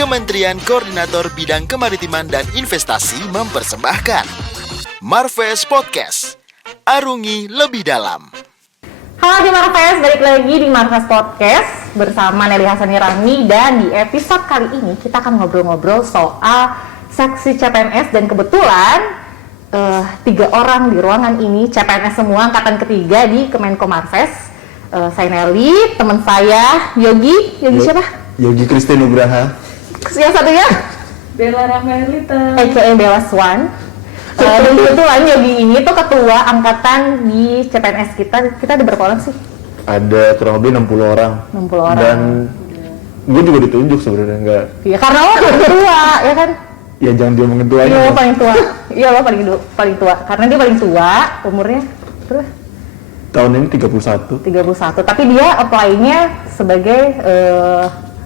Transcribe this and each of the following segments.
Kementerian Koordinator Bidang Kemaritiman dan Investasi mempersembahkan Marves Podcast. Arungi lebih dalam. Halo di Marves, balik lagi di Marves Podcast bersama Nelly Hasani Rahmi. Dan di episode kali ini kita akan ngobrol-ngobrol soal seksi CPNS. Dan kebetulan 3 orang di ruangan ini CPNS semua, angkatan ketiga di Kemenko Marves. Saya Nelly, teman saya Yogi siapa? Yogi Kristi Nugraha. Yang satunya Bella Rahmaelita aka Bella Swan. Dan kebetulan Yogi ini tuh ketua angkatan di CPNS kita. Kita ada berapa orang sih? Ada kurang lebih 60 orang. 60 orang. Dan gue juga ditunjuk sebenarnya, enggak. Iya, karena lo paling tua, ya kan? Ya jangan diomongin tua aja. Iya, lo paling tua. Iya, lo paling tua. Karena dia paling tua, umurnya berapa? Tahun ini 31. 31. Tapi dia apply-nya sebagai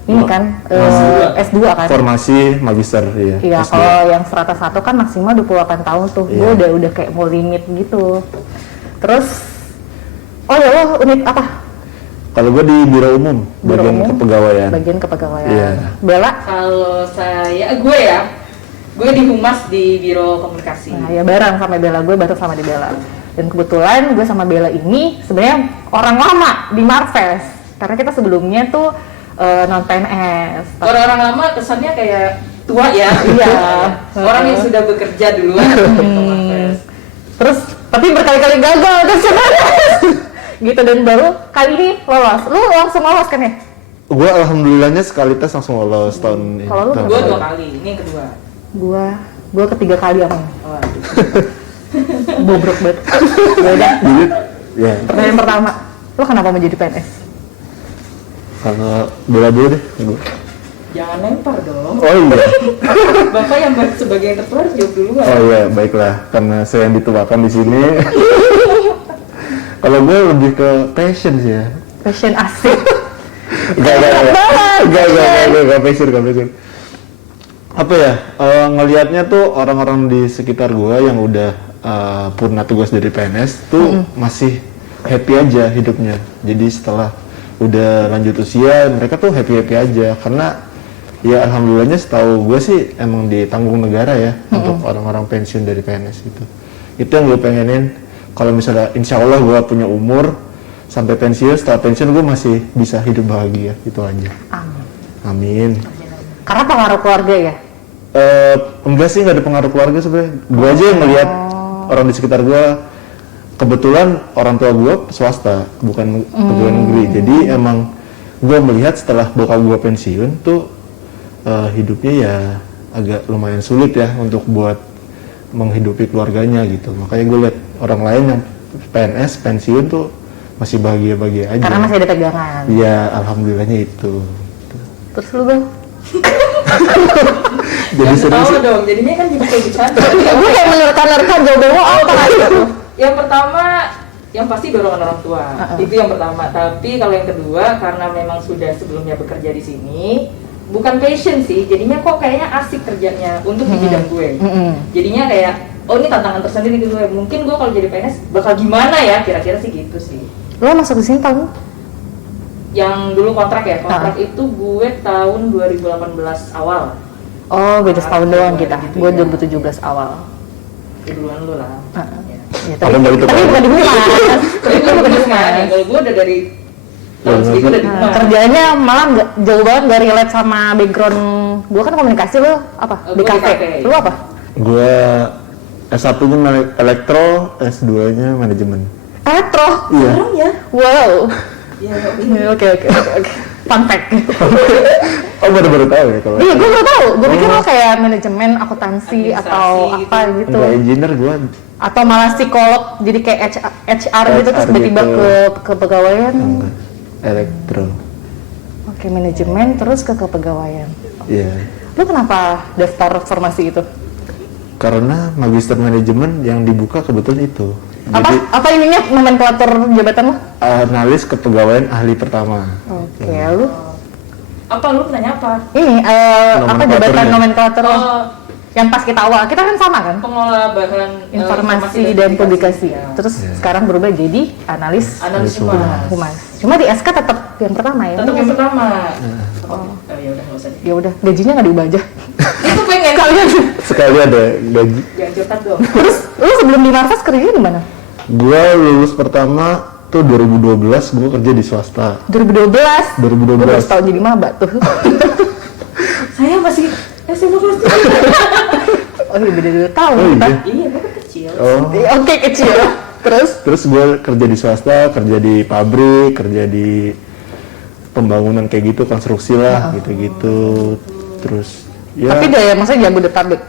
ini kan S2 kan? Formasi magister, iya. Iya, S2. kalau yang strata 1 kan maksimal 28 tahun tuh. Iya. Gue udah kayak mau limit gitu. Terus oh ya, lo unit apa? Kalau gue di Biro Umum, bagian kepegawaian. Bagian kepegawaian. Iya. Bella? Kalau gue di Humas di Biro Komunikasi. Nah, ya bareng sama Bella, gue baru sama di Bella. Dan kebetulan gue sama Bella ini sebenarnya orang lama di Marves. Karena kita sebelumnya tuh non PNS. Orang-orang lama kesannya kayak tua ya. Iya. Orang yang sudah bekerja duluan. Terus tapi berkali-kali gagal kan sebenarnya. Gitu, dan baru kali ini lolos. Lu langsung lolos kan ya? Gue alhamdulillahnya sekali tes langsung lolos tahun ini. Kalau lu? Gue 2 kali, ini yang kedua. Gua ketiga kali apa? Oh, Bobrok banget. Ya udah. Ya. Pertanyaan pertama, lo kenapa mau jadi PNS? Kalau Bella dulu deh. jangan lempar dong. Oh iya. Bapak yang sebagai yang tertua harus jawab duluan. Oh iya, baiklah. Karena saya yang dituakan di sini. Kalau gue lebih ke passion sih ya. Passion asik. Gak passion. Apa ya, ngelihatnya tuh orang-orang di sekitar gue yang udah purna tugas dari PNS tuh masih happy aja hidupnya. Jadi setelah udah lanjut usia, mereka tuh happy aja. Karena ya alhamdulillahnya setahu gue sih emang ditanggung negara ya untuk orang-orang pensiun dari PNS gitu. Itu yang gue pengenin. Kalau misalnya insya Allah gue punya umur sampai pensiun, setelah pensiun gue masih bisa hidup bahagia, itu aja. Amin. Karena pengaruh keluarga ya? Enggak sih, nggak ada pengaruh keluarga sebenarnya. Gue aja yang ngeliat orang di sekitar gue. Kebetulan orang tua gue swasta, bukan pegawai negeri. Jadi emang gue melihat setelah bokap gue pensiun tuh hidupnya ya agak lumayan sulit ya untuk buat menghidupi keluarganya gitu. Makanya gue lihat orang lain yang PNS pensiun tuh masih bahagia aja. Karena masih ada pegangan. Iya, alhamdulillahnya itu. Terus lu Bang? Jadi serius. Tahu dong, jadinya kan jadi kayak bercanda. Gue kayak menerka-nerka jawabannya apa gitu. Yang pertama, yang pasti dorongan orang tua. Itu yang pertama. Tapi kalau yang kedua, karena memang sudah sebelumnya bekerja di sini, bukan passion sih. Jadinya kok kayaknya asik kerjanya untuk di bidang gue. Jadinya kayak, oh ini tantangan tersendiri gitu gue. Mungkin gue kalau jadi PNS bakal gimana ya? Kira-kira sih gitu sih. Lo masuk di sini tahun? Yang dulu kontrak ya, kontrak itu gue tahun 2018 awal. Oh, beda setahun doang kita. Gitu Gue ya. 2017 awal. Duluan lu lah. Ya, Apa baru itu? tapi bukan di Humas. Tapi gue bukan di Humas. Kalau gue udah dari tahun segitu udah di Humas. Kerjaannya malah jauh banget gak relate sama background. Gue kan komunikasi, lo apa? Gue BKP. BKP. Lu apa? Gue S1-nya elektro, S2-nya manajemen. Elektro. Iya. Sekarang ya? Wow. Iya. Oke. Fun fact. Oh, baru tahu ya kalau. Iya, gue baru tahu. Gue pikir lo kayak manajemen akuntansi atau Administrasi apa gitu. Enggak, engineer gue. Atau malah psikolog, jadi kayak HR gitu terus tiba-tiba gitu. ke kepegawaian. Enggak. Elektro. Oke, manajemen terus ke kepegawaian. Iya. Lu kenapa daftar formasi itu? Karena magister manajemen yang dibuka kebetulan itu. Apa ininya nomenklatur jabatan lo? Analis kepegawaian ahli pertama. Oke, lu Apa lu nanya apa? ini apa jabatan Nomenklaturnya. nomenklatur lo? Oh, Yang pas kita awal, kita kan sama kan? pengelola bahan Informasi dan publikasi. Ya. Terus Iya. sekarang berubah jadi analis Analis Humas. humas. humas. Cuma di SK tetap yang pertama ya? Tetap yang pertama. Oh. ya udah nggak usah deh. Ya udah, gajinya nggak diubah aja. Itu pengen Kalian. Sekali ada gaji. jangan curhat dong. Terus lu sebelum di Marves kerjanya di mana? Gua lulus pertama tuh 2012, gua kerja di swasta. 2012. 2012. Gue baru setahun jadi maba tuh. Saya masih SMA kelas 3. Oh iya, beda 2 tahun Oh, kita. iya. Iya, gue kan kecil. Oh. Oke, kecil. Terus Gue kerja di swasta, kerja di pabrik, kerja di pembangunan kayak gitu, konstruksi lah, gitu-gitu. Terus ya tapi daya maksudnya Jabodetabek.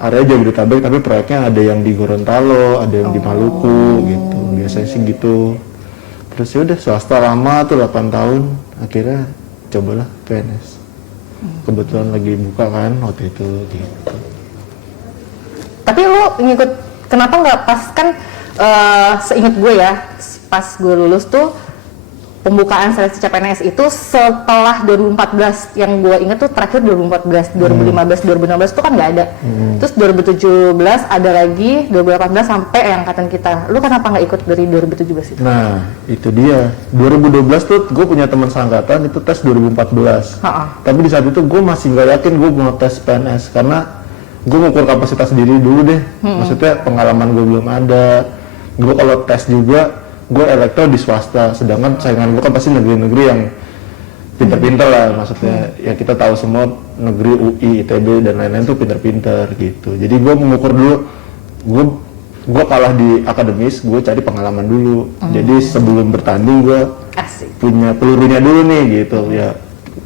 area Jabodetabek, tapi proyeknya ada yang di Gorontalo, ada yang di Maluku gitu. Biasanya sih gitu. Terus ya udah swasta lama tuh 8 tahun, akhirnya cobalah PNS. Kebetulan lagi buka kan waktu itu gitu. Tapi lu ngikut, kenapa nggak pas kan seingat gue ya, pas gue lulus tuh pembukaan seleksi CPNS itu setelah 2014, yang gue inget tuh terakhir 2014, 2015, 2016 tuh kan nggak ada. Terus 2017 ada lagi, 2018 sampai yang angkatan kita. Lu kenapa nggak ikut dari 2017 itu? Nah, itu dia. 2012 tuh gue punya teman seangkatan itu tes 2014. Tapi di saat itu gue masih nggak yakin gue mau tes PNS karena gue ngukur kapasitas diri dulu deh. Maksudnya pengalaman gue belum ada. Gue kalau tes juga gue elektro di swasta, sedangkan saingan gue kan pasti negeri-negeri yang pinter-pinter lah, maksudnya ya kita tahu semua negeri UI, ITB dan lain-lain tuh pinter-pinter gitu. Jadi gue mengukur dulu, gue kalah di akademis, gue cari pengalaman dulu. Jadi sebelum bertanding gue Asik. punya pelurunya dulu nih gitu ya.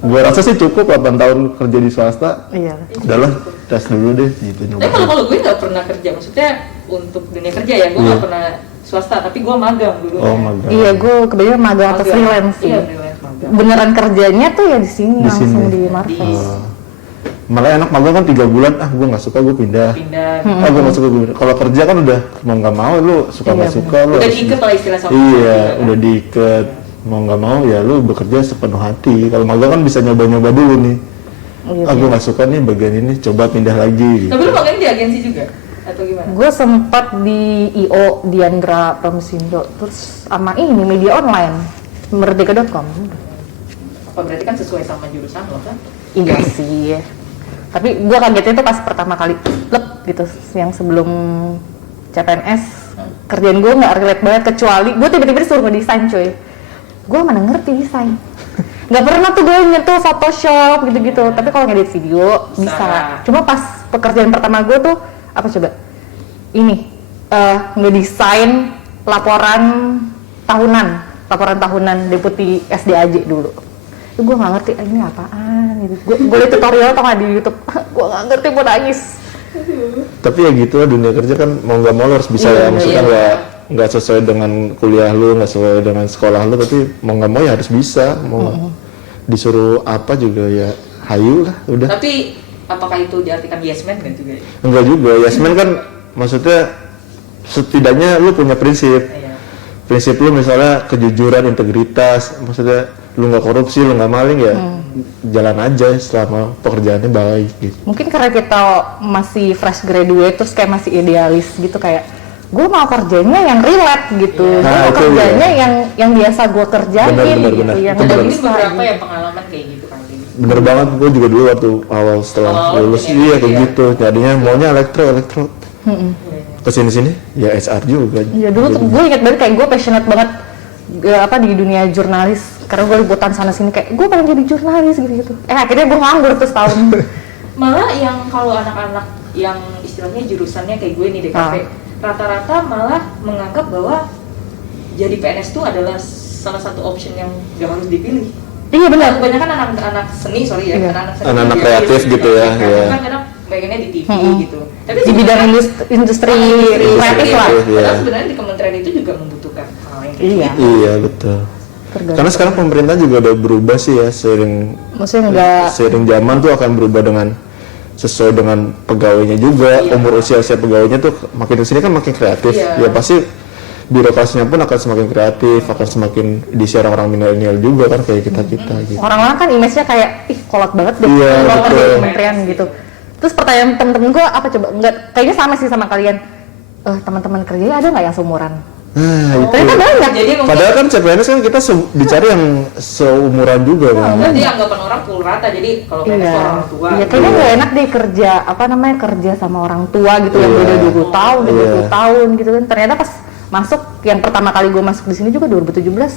Gue rasa sih cukup 8 tahun kerja di swasta. Iya. Udahlah tes dulu deh gitu Tapi kalau gue nggak pernah kerja, maksudnya untuk dunia kerja ya, gue nggak pernah swasta, tapi gue magang dulu. Oh magang. Iya, gue kebetulan magang atau freelance sih. Iya, freelance magang. Beneran kerjanya tuh ya di sini Di langsung sini. di Marves. Malah enak magang kan 3 bulan, gue nggak suka gue pindah. Pindah. Gue nggak suka gue pindah. Kalau kerja kan udah mau nggak mau, lu suka nggak suka lu. Udah harus- diikat lah istilah sama. Iya, udah diikat. Mau nggak mau ya lu bekerja sepenuh hati. Kalau magang kan bisa nyoba-nyoba dulu nih. Iya, Gue nggak suka nih bagian ini, coba pindah lagi. Gitu. Tapi lu magang di agensi juga? Atau gimana? Gue sempat di IO Diandra Promosindo, terus sama ini media online merdeka.com. Apa berarti kan sesuai sama jurusan lo kan? Iya sih. Tapi gue kagetnya tuh pas pertama kali plek gitu, yang sebelum CPNS kerjaan gue nggak relate banget, kecuali gue tiba-tiba disuruh ngedesain coy. Gue mana ngerti desain. Nggak pernah tuh gue nyentuh Photoshop gitu-gitu. Tapi kalau ngedit video bisa. Cuma pas pekerjaan pertama gue tuh apa coba? Ini ngedesain laporan tahunan deputi SDAJ dulu. Itu gue nggak ngerti ini apaan gitu. Gue liat tutorial atau nggak di YouTube. Gue nggak ngerti, gue nangis. Tapi ya gitu lah, dunia kerja kan mau nggak mau lu harus bisa ya. Maksudnya nggak sesuai dengan kuliah lu, nggak sesuai dengan sekolah lu, tapi mau nggak mau ya harus bisa. Mau disuruh apa juga ya hayu lah udah. Tapi apakah itu diartikan yes man kan juga? Enggak juga, Yasmin kan maksudnya setidaknya lu punya prinsip. Iya. Prinsip lu misalnya kejujuran, integritas, maksudnya lu nggak korupsi, lu nggak maling ya jalan aja selama pekerjaannya baik gitu. Mungkin karena kita masih fresh graduate terus kayak masih idealis gitu, kayak gue mau kerjanya yang relate gitu. Gue Nah, mau itu kerjanya yang biasa gue kerjain Benar. gitu, yang Itu nggak benar. Ini bisa. beberapa ya pengalaman kayak gitu kan. Bener banget, gue juga dulu waktu awal setelah lulus iya, kayak iya. gitu. Jadinya maunya elektro. Kesini ya HR juga. Iya dulu tuh gue inget banget kayak gue passionate banget di dunia jurnalis, karena gue liputan sana sini kayak gue pengen jadi jurnalis gitu. Akhirnya gue nganggur tuh setahun. Malah yang kalau anak-anak yang istilahnya jurusannya kayak gue nih DKP, rata-rata malah menganggap bahwa jadi PNS itu adalah salah satu option yang gak harus dipilih. Iya benar. Kebanyakan anak-anak seni, sorry ya, Iya. Anak-anak kreatif gitu ya, iya. Kan kadang pengennya di TV gitu. Tapi Di bidang industri kreatif lah. Iya. Padahal sebenarnya di kementerian itu juga membutuhkan hal yang kayak Iya. gitu. Iya betul. Karena sekarang pemerintah juga udah berubah sih ya, Maksudnya enggak. seiring zaman tuh akan berubah dengan sesuai dengan pegawainya juga. Umur usia pegawainya tuh makin kesini kan makin kreatif. Iya. Ya pasti birokrasinya pun akan semakin kreatif, akan semakin diisi orang-orang milenial juga kan kayak kita gitu. Orang-orang kan image-nya kayak ih kolot banget deh, Iya, kalau betul. di kementerian gitu. Terus pertanyaan temen-temen gue apa coba? Enggak, kayaknya sama sih sama kalian. Teman-teman kerjanya ada nggak yang seumuran? Nah, itu. Ternyata banyak. Jadi mungkin Padahal kan CPNS kan kita dicari yang seumuran juga kan. berarti anggapan orang pukul rata. Jadi kalau PNS Iya, itu orang tua. iya kayaknya nggak enak deh kerja kerja sama orang tua gitu yang Iya. beda 20 tahun, Iya. 20 tahun gitu kan. Ternyata pas masuk yang pertama kali gue masuk di sini juga 2017,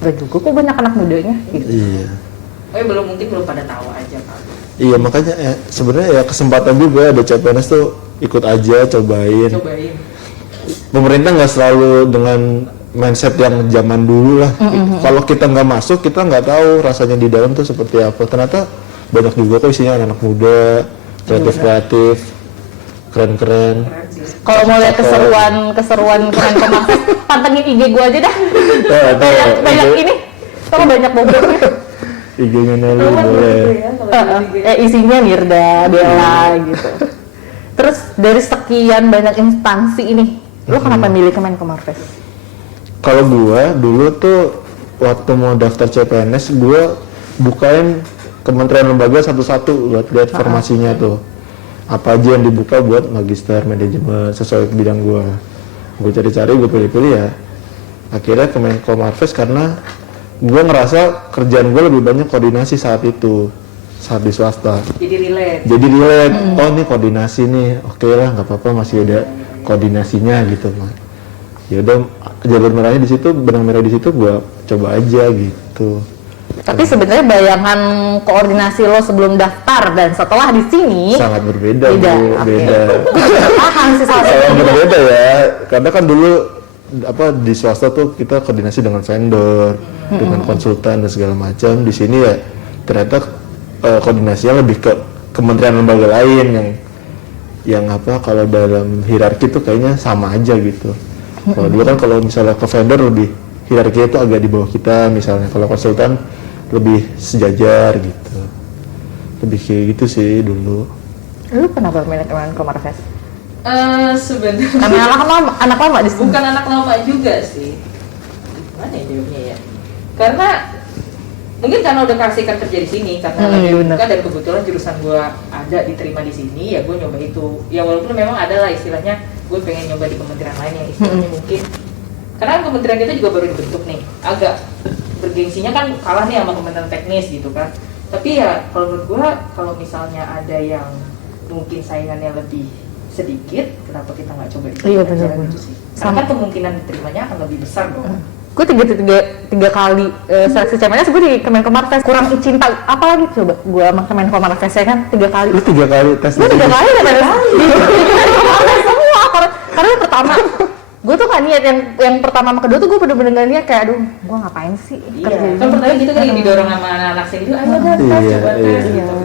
nggak juga kok banyak anak mudanya. Gitu. Iya. Mungkin belum pada tahu aja kan. Iya makanya sebenarnya ya kesempatan juga ada CPNS tuh ikut aja cobain. Pemerintah nggak selalu dengan mindset yang zaman dulu lah. Kalau kita nggak masuk kita nggak tahu rasanya di dalam tuh seperti apa. Ternyata banyak juga kok isinya anak muda, kreatif, keren-keren. Kalau mau lihat keseruan keren kemarin, pantengin IG gue aja dah. banyak ini, kalau banyak bobroknya. IG-nya Nelly boleh. Isinya Mirda, Bella gitu. Terus dari sekian banyak instansi ini, lo kenapa milih Kemenko Marves? Kalau gua dulu tuh waktu mau daftar CPNS gua bukain kementerian lembaga satu-satu buat lihat formasinya tuh. Apa aja yang dibuka buat magister manajemen sesuai bidang gua. Gua cari-cari, gua pilih-pilih ya. Akhirnya Kemenko Marves karena gua ngerasa kerjaan gua lebih banyak koordinasi saat itu, saat di swasta. Jadi relate. Oh ini koordinasi nih, oke lah nggak apa-apa masih ada koordinasinya gitu mah. Ya udah jalur merahnya di situ, benang merah di situ gua coba aja gitu. Tapi sebenarnya bayangan koordinasi lo sebelum daftar dan setelah di sini Sangat berbeda, beda. Bu, Oke. beda. Gue juga paham sih soal Sangat itu. berbeda ya, karena kan dulu di swasta tuh kita koordinasi dengan vendor, dengan konsultan dan segala macam. Di sini ya ternyata koordinasinya lebih ke kementerian lembaga lain yang kalau dalam hierarki tuh kayaknya sama aja gitu. Kalau dulu kan kalau misalnya ke vendor lebih hierarki itu agak di bawah kita, misalnya kalau konsultan lebih sejajar gitu. Lebih kayak gitu sih dulu. Lu kenapa milih Kemenko Marves? Sebenarnya Karena anak lama di sini. bukan anak lama juga sih. Gimana ya jawabnya ya? Karena mungkin karena udah kasihkan kerja di sini karena lagi bener. buka dan kebetulan jurusan gua ada diterima di sini ya gue nyoba itu. Ya walaupun memang ada lah istilahnya gue pengen nyoba di kementerian lain yang istilahnya mungkin karena kan kementerian kita juga baru dibentuk nih, agak bergengsinya kan kalah nih sama kementerian teknis gitu kan. Tapi ya kalau menurut gue kalau misalnya ada yang mungkin saingannya lebih sedikit, kenapa kita nggak coba itu Iya, aja benar-benar. gitu sih. Karena kan kemungkinan diterimanya akan lebih besar dong. Gue tiga kali seleksi CPNS gue di Kemenko Marves, kurang cinta apa lagi coba gue sama Kemenko Marves ya kan 3 kali. Lu 3 kali tes Gue 3 kali udah Kemenko Marves semua karena yang pertama gue tuh gak niat, yang pertama sama kedua tuh gue bener-bener gak niat kayak aduh gue ngapain sih kerja Iya, ini. kan pertama gitu kan yang didorong sama anak-anak sini tuh, ayo dah tes, Iya, coba tes iya. gitu.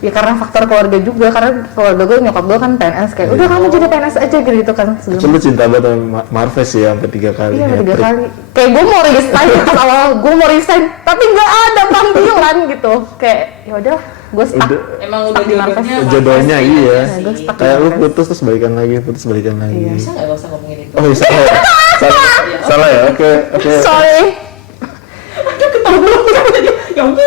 Ya karena faktor keluarga juga, karena keluarga gue nyokap gue kan PNS kayak udah kamu jadi PNS aja gitu kan sebelum. Lu cinta banget sama Marves ya sampai 3 kali. Iya, hat-trick. 3 kali. Kayak gue mau resign pas awal, gue mau resign, tapi nggak ada panggilan gitu. Kayak ya udah, gue stuck. Udah. Emang Stuck udah di Marves. jodohnya Jodohnya Marves iya. aja sih. Gue stuck. Kayak lu putus terus balikan lagi, putus balikan lagi. Iya. Bisa nggak usah ngomongin itu? Oh, bisa. Salah ya. Oke. Sorry. Ya mungkin.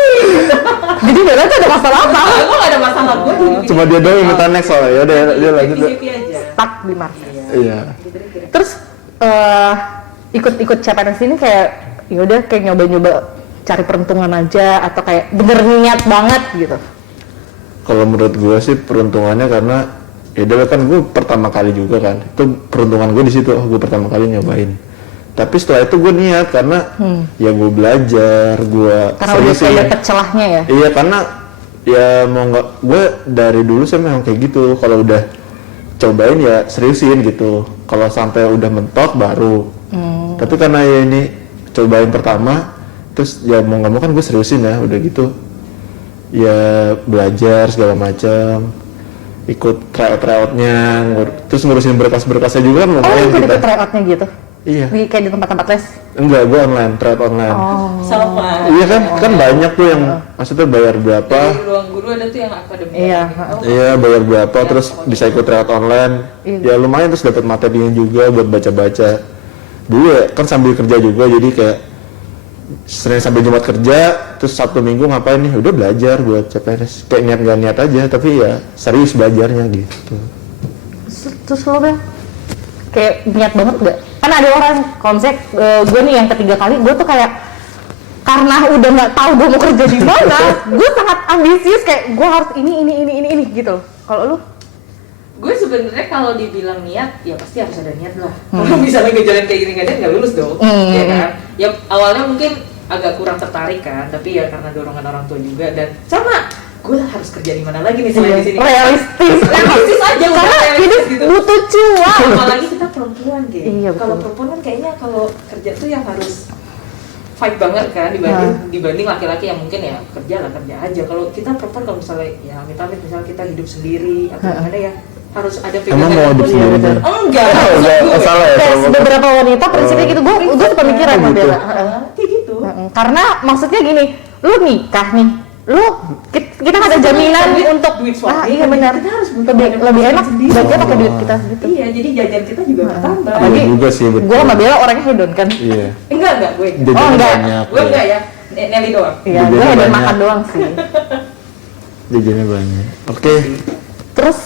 Jadi Bella tuh ada masalah apa? Gue nggak ada masalah gue. Cuma dia doang yang minta next soalnya. Ya udah, dia lanjut. deh. aja. Stuck di Marves. Iya. Terus ikut CPNS ini kayak ya udah kayak nyoba-nyoba cari peruntungan aja atau kayak bener niat banget gitu. Kalau menurut gue sih peruntungannya karena ya udah kan gue pertama kali juga kan. Itu peruntungan gue di situ. Oh, gue pertama kali nyobain. Tapi setelah itu gue niat karena ya gue belajar, gue Karena udah kayak dapet celahnya ya. Iya karena ya mau nggak, gue dari dulu saya memang kayak gitu. Kalau udah cobain ya seriusin gitu. Kalau sampai udah mentok baru. Tapi karena ya ini cobain pertama, terus ya mau nggak mau kan gue seriusin ya, udah gitu. Ya belajar segala macam, ikut tryout-tryoutnya, terus ngurusin berkas-berkasnya juga kan Oh, lumayan ikut kita. tryoutnya gitu? Iya. Kayak di tempat-tempat les? Enggak, gue online, tryout online. Oh. Sama. Iya kan banyak tuh yang maksudnya bayar berapa? Di ruang guru ada tuh yang akademi. Iya. Iya bayar berapa terus bisa ikut tryout online. Iya. Ya lumayan terus dapat materinya juga buat baca-baca. Dulu ya kan sambil kerja juga jadi kayak Senin sampai Jumat kerja terus Sabtu Minggu ngapain nih? Udah belajar buat CPNS. Kayak niat gak niat aja tapi ya serius belajarnya gitu. Terus lo Bel, kayak niat banget gak? Karena ada orang konsep gue nih yang ketiga kali gue tuh kayak karena udah nggak tahu gue mau kerja di mana, gue sangat ambisius kayak gue harus ini gitu. Kalau lu? Gue sebenarnya kalau dibilang niat, ya pasti harus ada niat lah. Kalau misalnya ngejalan kayak gini nggak lulus dong, ya kan? Ya awalnya mungkin agak kurang tertarik kan, tapi ya karena dorongan orang tua juga dan sama. Gue harus kerja di mana lagi nih selain di sini? Realistis aja udah karena realistis gitu. butuh cuan. Apalagi kita perempuan gitu. Iya, Kalau betul. perempuan kan kayaknya kalau kerja tuh yang harus fight banget kan dibanding laki-laki yang mungkin ya kerja aja. Kalau kita perempuan kalau misalnya ya amit-amit misalnya kita hidup sendiri atau gimana ya harus ada Emang mau hidup sendiri? Enggak. Salah ya. Kayak beberapa wanita prinsipnya gitu, gue kepikiran sama Bella. Kayak gitu. Karena maksudnya gini, lu nikah nih, lu kita ada jaminan untuk duit suami, iya benar, kita harus lebih enak baiknya pakai duit kita gitu. Iya, jadi jajan kita juga bertambah. Iya juga sih, betul. Gue sama Bella orangnya hedon kan. Iya. Enggak gue. Jajannya enggak. banyak. Gue enggak ya. Nelly doang. Iya, Jajannya gue hedon banyak. makan doang sih. Jajannya banyak. Oke. Terus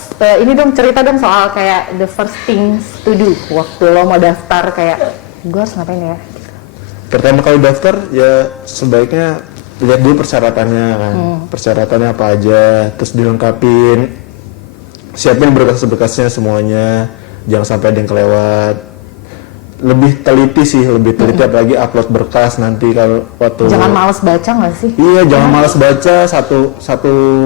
ini dong cerita dong soal kayak the first things to do waktu lo mau daftar kayak gue harus ngapain ya? Pertama kali daftar ya sebaiknya lihat dulu persyaratannya kan. Persyaratannya apa aja, terus dilengkapin. Siapin berkas-berkasnya semuanya. Jangan sampai ada yang kelewat. Lebih teliti apalagi upload berkas nanti kalau waktu. Jangan males baca nggak sih? Iya, jangan malas baca satu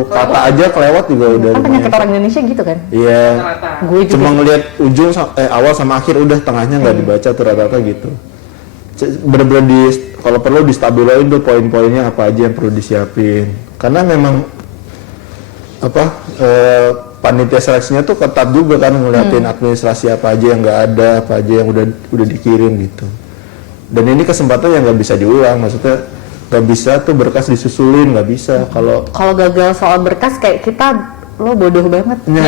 kata aja kelewat juga udah. Kan penyakit lumayan. orang Indonesia gitu kan? Iya. Rata-rata. Gue juga. Cuma ngelihat ujung awal sama akhir udah tengahnya nggak dibaca tuh rata-rata gitu. Bener-bener kalau perlu distabiloin tuh poin-poinnya apa aja yang perlu disiapin. Karena memang panitia seleksinya tuh ketat juga kan ngeliatin administrasi apa aja yang nggak ada, apa aja yang udah dikirim gitu. Dan ini kesempatan yang nggak bisa diulang, maksudnya nggak bisa tuh berkas disusulin, nggak bisa Kalau gagal soal berkas kayak kita lo bodoh banget. Nah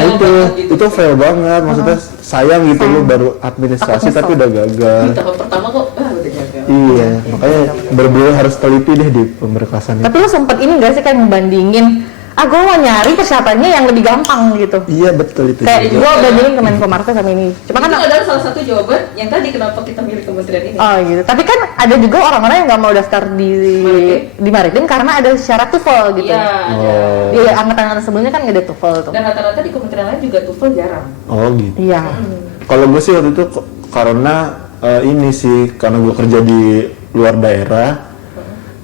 itu fail banget, maksudnya sayang gitu lo baru administrasi Takut tapi udah gagal. Di tahap pertama kok udah jaga. Iya, makanya bener-bener harus teliti deh di pemberkasan Tapi itu. lo sempet ini gak sih kayak ngebandingin, gue mau nyari persyaratannya yang lebih gampang gitu. Iya betul itu Kayak juga. gue bandingin Kemenko Marves sama ini. Cuma Itu kan adalah salah satu jawaban yang tadi kenapa kita milih kementerian ini. oh gitu. Tapi kan ada juga orang-orang yang nggak mau daftar di Maritim karena ada syarat TOEFL gitu. Iya, ada. Di angkatan-angkatan sebelumnya kan nggak ada TOEFL tuh. Dan rata-rata di kementerian lain juga TOEFL jarang. Oh gitu. Iya. Kalau gue sih waktu itu karena ini sih karena gue kerja di luar daerah.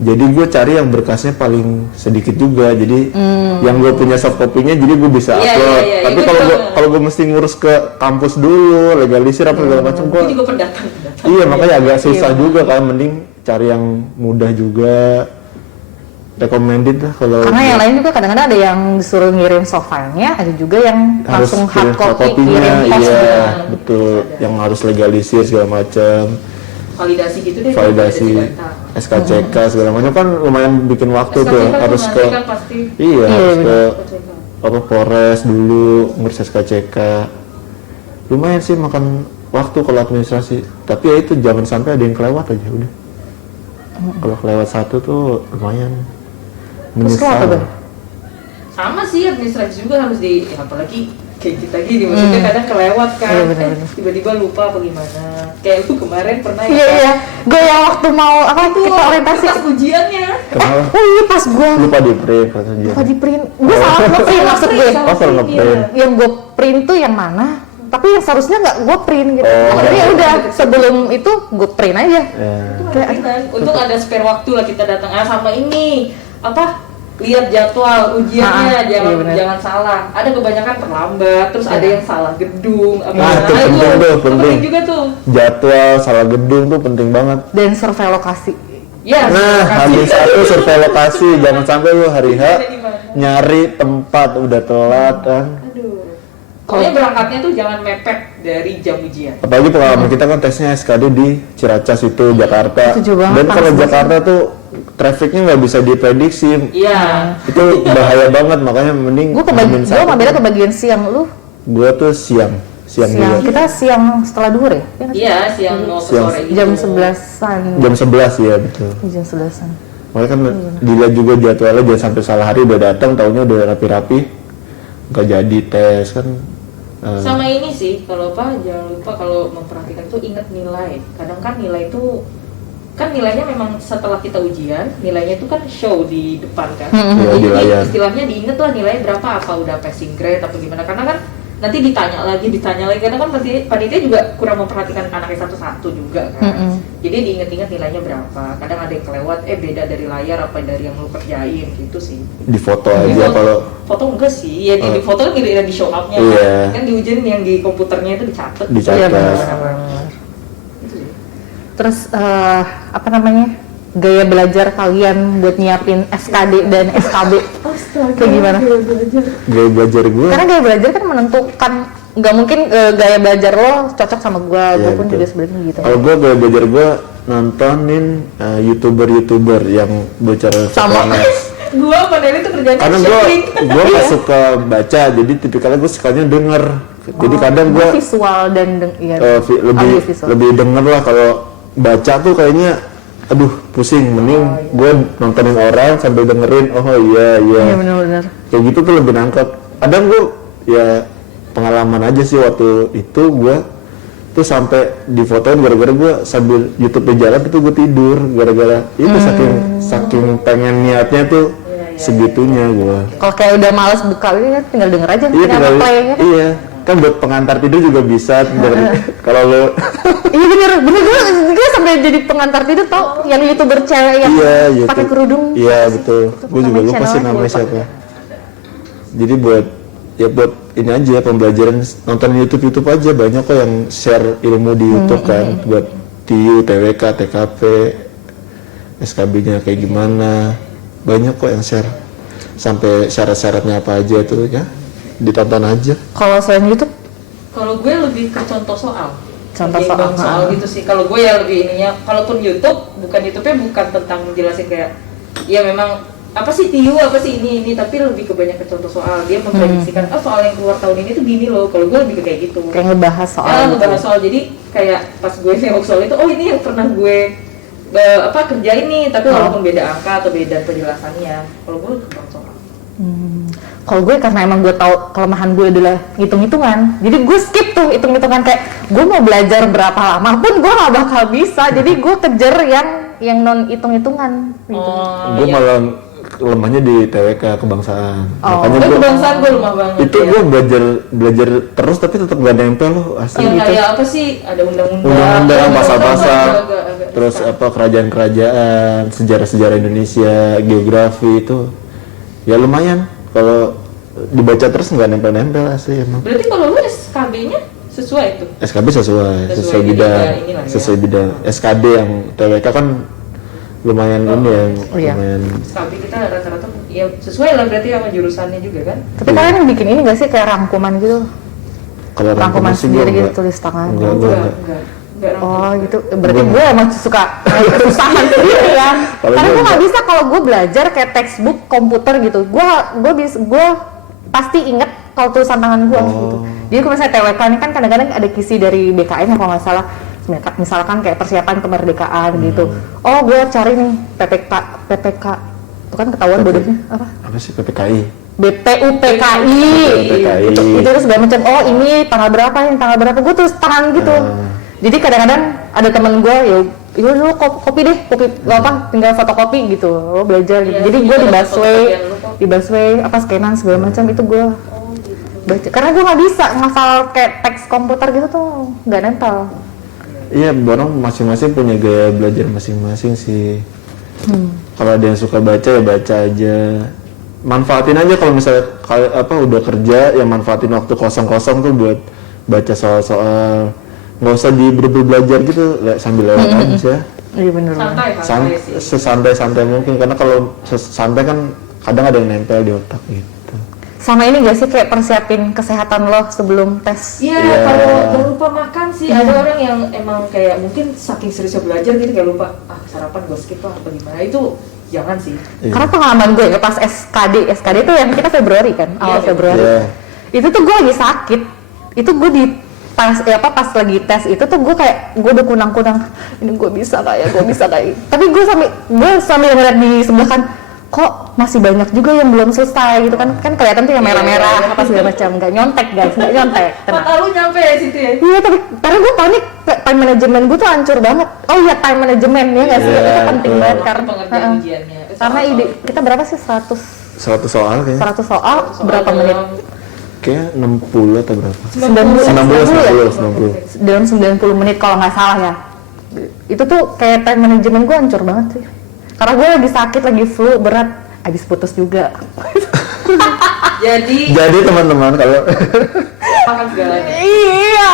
Jadi gue cari yang berkasnya paling sedikit juga, jadi yang gue punya soft copy-nya, jadi gue bisa Iya, upload. iya, Tapi itu kalau gue mesti ngurus ke kampus dulu, legalisir apa segala macam, gue Itu juga pendatang. iya makanya agak susah juga kan, mending cari yang mudah juga, recommended lah kalau. Karena yang lain juga kadang-kadang ada yang disuruh ngirim soft file-nya, ada juga yang harus langsung kirim hard copy, fotokopinya, kirim pos iya gitu. betul, yang harus legalisir segala macam. Validasi gitu deh. Validasi data. SKCK segala macam kan lumayan bikin waktu tuh, SKCK harus tuh ke nanti kan pasti iya harus ke SKCK. Polres dulu ngurus SKCK. Lumayan sih makan waktu kalau administrasi, tapi ya itu jangan sampai ada yang kelewat aja udah. Kalau kelewat satu tuh lumayan Terus lo apa, Bang? menyesal. Sama sih administrasi juga harus ya, apalagi kayak kita gini, maksudnya kadang kelewat kan, Iya, benar-benar. tiba-tiba lupa apa gimana. Kayak lu kemarin pernah Iya. Gue yang waktu mau kita orientasi. pas ujiannya. Kenapa? Oh iya pas gue Lupa di print pas ujian. lupa di print. Gue salah nge-print maksud gue. Oh, salah nge-print. Yang gue print tuh yang mana? Tapi yang seharusnya nggak gue print gitu. Oh. Jadi ya udah sebelum itu gue print aja. Ya. Untung ada spare waktu lah kita datang sama ini lihat jadwal ujiannya, iya bener. jangan salah. Ada kebanyakan terlambat, terus ada yang salah gedung. itu penting juga tuh. Jadwal salah gedung tuh penting banget. Dan survei lokasi. Ya. Nah, habis satu survei lokasi, jangan sampai lu hari H Ada di mana? nyari tempat udah telat kan. Aduh. Pokoknya berangkatnya tuh jangan mepet dari jam ujian. Apalagi pengalaman kita kan tesnya SKD di Ciracas itu Jakarta. Itu juga Dan kalau panas Jakarta tuh trafiknya nggak bisa diprediksi. Iya. Itu bahaya banget, makanya mending Gue sama beda kebagian siang lu. Gue tuh siang Siang juga. kita siang setelah duhur ya? Iya nggak sih? Iya, siang mau ke Siang. sore gitu. Jam 11-an. Jam 11 ya betul. Jam 11-an. Makanya kan dilihat juga jadwalnya jangan sampai salah hari udah datang, taunya udah rapi-rapi, nggak jadi tes kan Sama ini sih, kalau jangan lupa kalau memperhatikan itu ingat nilai. Kadang kan nilai itu kan nilainya memang setelah kita ujian, nilainya itu kan show di depan kan. Di layar. Istilahnya diinget lah nilainya berapa, apa udah passing grade atau gimana. Karena kan nanti ditanya lagi karena kan panitia juga kurang memperhatikan anaknya satu-satu juga kan. Jadi diinget-inget nilainya berapa. Kadang ada yang kelewat, beda dari layar apa dari yang lu kerjain gitu sih. Di foto aja kalau foto enggak sih, ya di foto kan giliran di show up-nya kan di ujian yang di komputernya itu dicatat. Iya benar. Itu sih. Terus apa namanya, gaya belajar kalian buat nyiapin SKD dan SKB kayak gimana? gaya belajar gue. Karena gaya belajar kan menentukan, nggak mungkin gaya belajar lo cocok sama gue pun betul. juga sebenarnya gitu. Kalau gue gaya belajar gue nontonin youtuber yang bocor Sama. CPNS. Gua sama Nelly tuh kerjanya Karena sharing. gue gak suka baca, jadi tipikalnya gue sukanya denger. Jadi kadang gue visual dan lebih denger lah. Kalau baca tuh kayaknya aduh pusing, mending gue nontonin orang sambil dengerin. Iya benar-benar. kayak gitu tuh lebih nangkep. Kadang gue ya pengalaman aja sih, waktu itu gue tuh sampai difotoin gara-gara gue sambil YouTube di jalan itu gue tidur gara-gara itu saking pengen niatnya tuh segitunya gue. Kalau kayak udah males buka ini kan tinggal denger aja, tinggal play ya. Iya kan buat pengantar tidur juga bisa. Kalau lo Iya bener gue sampai jadi pengantar tidur tau, yang YouTuber cewek yang pakai kerudung. Iya betul. Gue juga lupa sih namanya siapa. Jadi buat ini aja pembelajaran, nonton YouTube aja banyak kok yang share ilmu di YouTube kan, buat TIU, TWK, TKP, SKB-nya kayak gimana, banyak kok yang share sampai syarat-syaratnya apa aja tuh ya, ditonton aja. Kalau selain YouTube? Kalau gue lebih ke contoh soal. Contoh soal gitu sih. Kalau gue ya lebih ininya, kalaupun YouTube-nya bukan tentang menjelasin kayak ya memang apa sih TIU, apa sih ini, tapi lebih ke banyak ke contoh soal. Dia memprediksikan soal yang keluar tahun ini tuh gini loh. Kalau gue lebih ke kayak gitu. Kayak ngebahas soal. Ngebahas soal. Jadi kayak pas gue nengok soal itu, ini yang pernah gue kerjain nih, tapi walaupun beda angka atau beda penjelasannya. Kalau gue tentang soal. Kalau gue karena emang gue tahu kelemahan gue adalah hitung-hitungan, jadi gue skip tuh hitung-hitungan. Kayak gue mau belajar berapa lama pun gue gak bakal bisa, jadi gue kejar yang non hitung-hitungan gitu. Gue malah lemahnya di TWK kebangsaan. Makanya kebangsaan gue lemah banget. Itu gue belajar terus tapi tetap gak nempel loh asli yang gitu. Kayak apa sih, ada undang-undang, pasal-pasal, terus apa kerajaan-kerajaan, sejarah-sejarah Indonesia, geografi itu ya lumayan. Kalau dibaca terus nggak nempel-nempel asli emang. Berarti kalau lu SKB-nya sesuai tuh? SKB sesuai bidang. SKD yang TWK kan lumayan lumayan. SKB kita rata-rata ya sesuai lah berarti sama jurusannya juga kan? Tapi kalian bikin ini nggak sih kayak rangkuman gitu? Kalau rangkuman sendiri gitu, tulis tangan. Enggak. Oh gitu, berarti gue emang suka kesusahan sendiri ya. Karena gue nggak bisa kalau gue belajar kayak textbook komputer gitu. Gue pasti inget kalau tulisan tangan gue gitu. Jadi kalau misalnya TWK ini kan kadang-kadang ada kisi dari BKN kalau nggak salah. Misalkan kayak persiapan kemerdekaan gitu. Oh gue cari nih PPK, itu kan ketahuan bodohnya apa? Apa sih PPKI? BPUPKI. Itu terus segala macam. Oh ini tanggal berapa? Gue tulis tangan gitu. Jadi kadang-kadang ada temen gue ya lu kopi tinggal fotokopi gitu, lo belajar gitu. Jadi gue di busway apa scanan segala macam itu gue baca. Karena gue nggak bisa ngafal kayak teks komputer gitu tuh, nggak nempel. Iya, orang masing-masing punya gaya belajar masing-masing sih. Kalau ada yang suka baca ya baca aja. Manfaatin aja kalau misalnya udah kerja ya manfaatin waktu kosong-kosong tuh buat baca soal-soal. Nggak usah belajar gitu, sambil lewat aja. Iya bener. Santai sih. Sesantai-santai mungkin, karena kalau santai kan kadang ada yang nempel di otak gitu. Sama ini nggak sih kayak persiapin kesehatan lo sebelum tes? Iya, kalau jangan lupa makan sih. Ada orang yang emang kayak mungkin saking seriusnya belajar gitu kayak lupa sarapan gue skip lah apa gimana. Itu jangan sih. Karena pengalaman gue pas SKD itu yang kita Februari kan, awal Februari. Itu tuh gue lagi sakit. Itu gue pas lagi tes itu tuh gue udah kunang-kunang, ini gue bisa kayak tapi gue sambil ngeliat di sebelah kan, kok masih banyak juga yang belum selesai gitu kan kelihatan tuh yang merah-merah apa segala macam, nggak nyontek guys, nggak nyontek, tenang. Mata lu nyampe ya situ ya? Iya, tapi karena gue panik, time management gue tuh hancur banget. Oh iya, time management ya nggak sih, itu penting banget karena pengerjaan ujiannya. karena ide kita berapa sih 100 soal kayaknya. 100 soal berapa menit? Kayak 60 atau berapa? 90 dalam 90 menit kalau nggak salah ya. Itu tuh kayak time management gue hancur banget sih. Karena gue lagi sakit, lagi flu berat, habis putus juga. Jadi teman-teman kalau makan segalanya. Iya.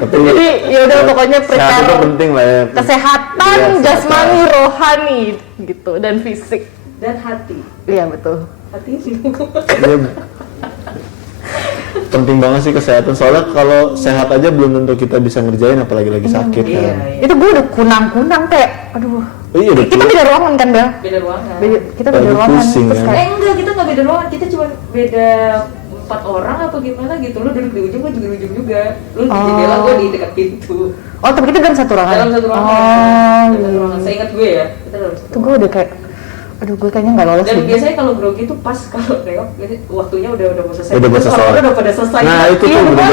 Jadi ya udah pokoknya sehat itu prepare penting lah ya. kesehatan Iya, jasmani, rohani gitu dan fisik. Dan hati. Iya betul. Hati Iya, penting banget sih kesehatan, soalnya kalau sehat aja belum tentu kita bisa ngerjain apalagi lagi sakit kan. Iya. Itu gue udah kunang-kunang kayak aduh. Iya, udah Kita beda ruangan kan, Bel? Beda ruangan. Kita beda Lagi ruangan. pusing, Terus kan? kayak Enggak, kita nggak beda ruangan, kita cuma beda 4 orang apa gimana gitu. Lu duduk di ujung, gua juga di ujung juga. Lu di jendela, gua di dekat pintu. oh, tapi kita dalam satu ruangan. Dalam satu ruangan. Oh, Dalam satu iya. ruangan. Saya ingat gue ya, kita dalam satu Itu gue udah kayak aduh, gue kayaknya nggak lolos Dan deh. biasanya kalau grogi itu pas kalau nengok waktunya udah mau selesai. Udah mau Terus selesai. orang-orang udah pada selesai. Nah, itu Iya, tuh bener.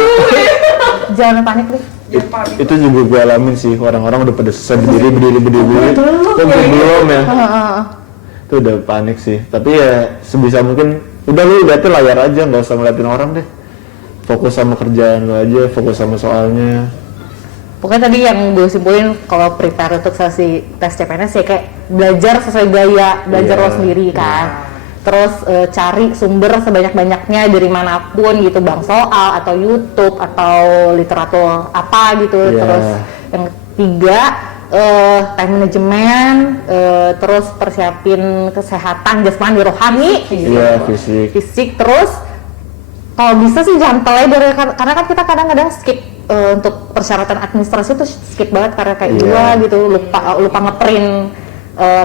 Jangan panik deh. Jangan panik. Itu juga gue alamin sih, orang-orang udah pada selesai berdiri. Belum, Kok ya, gue belum ya? Heeh. Itu udah panik sih. Tapi ya sebisa mungkin udah lu liatin layar aja, nggak usah ngeliatin orang deh. Fokus sama kerjaan lu aja, fokus sama soalnya. Pokoknya tadi yang gue simpulin kalau prepare untuk sesi tes CPNS ya kayak belajar sesuai gaya, belajar Iya. lo sendiri kan. Terus cari sumber sebanyak-banyaknya dari manapun gitu, bang soal atau YouTube atau literatur apa gitu. Iya. Terus yang ketiga time management, terus persiapin kesehatan jasmani rohani, Iya, fisik. fisik. Terus kalau bisa sih jangan teledor karena kan kita kadang-kadang skip untuk persyaratan administrasi tuh skip banget karena kayak Iya. gua gitu, lupa ngeprint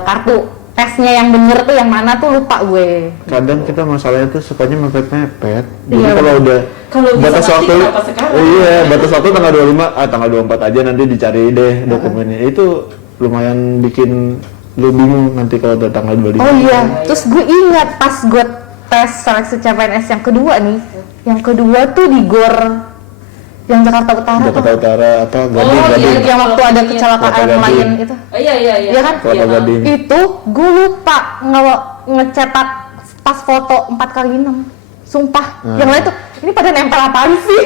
kartu tesnya yang bener tuh yang mana tuh lupa gue. Kadang kita masalahnya tuh sukanya mepet-mepet. Jadi Iya, kalau udah Kalau bisa batas nanti waktu, kenapa sekarang? oh iya, batas waktu tanggal 25, tanggal 24 aja nanti dicari deh dokumennya. Itu lumayan bikin lu bingung nanti kalau udah tanggal 25. Oh iya, terus gue ingat pas gue tes seleksi CPNS yang kedua nih, yang kedua tuh di GOR yang Jakarta Utara Jakarta tuh. Utara apa Gading, Oh, iya, Gading. Yang waktu ada kecelakaan Kelapa Gading. lain itu. Iya. Iya kan? Kelapa Gading. Itu gue lupa ngecetak pas foto 4x6. Sumpah, yang lain tuh ini pada nempel apaan sih?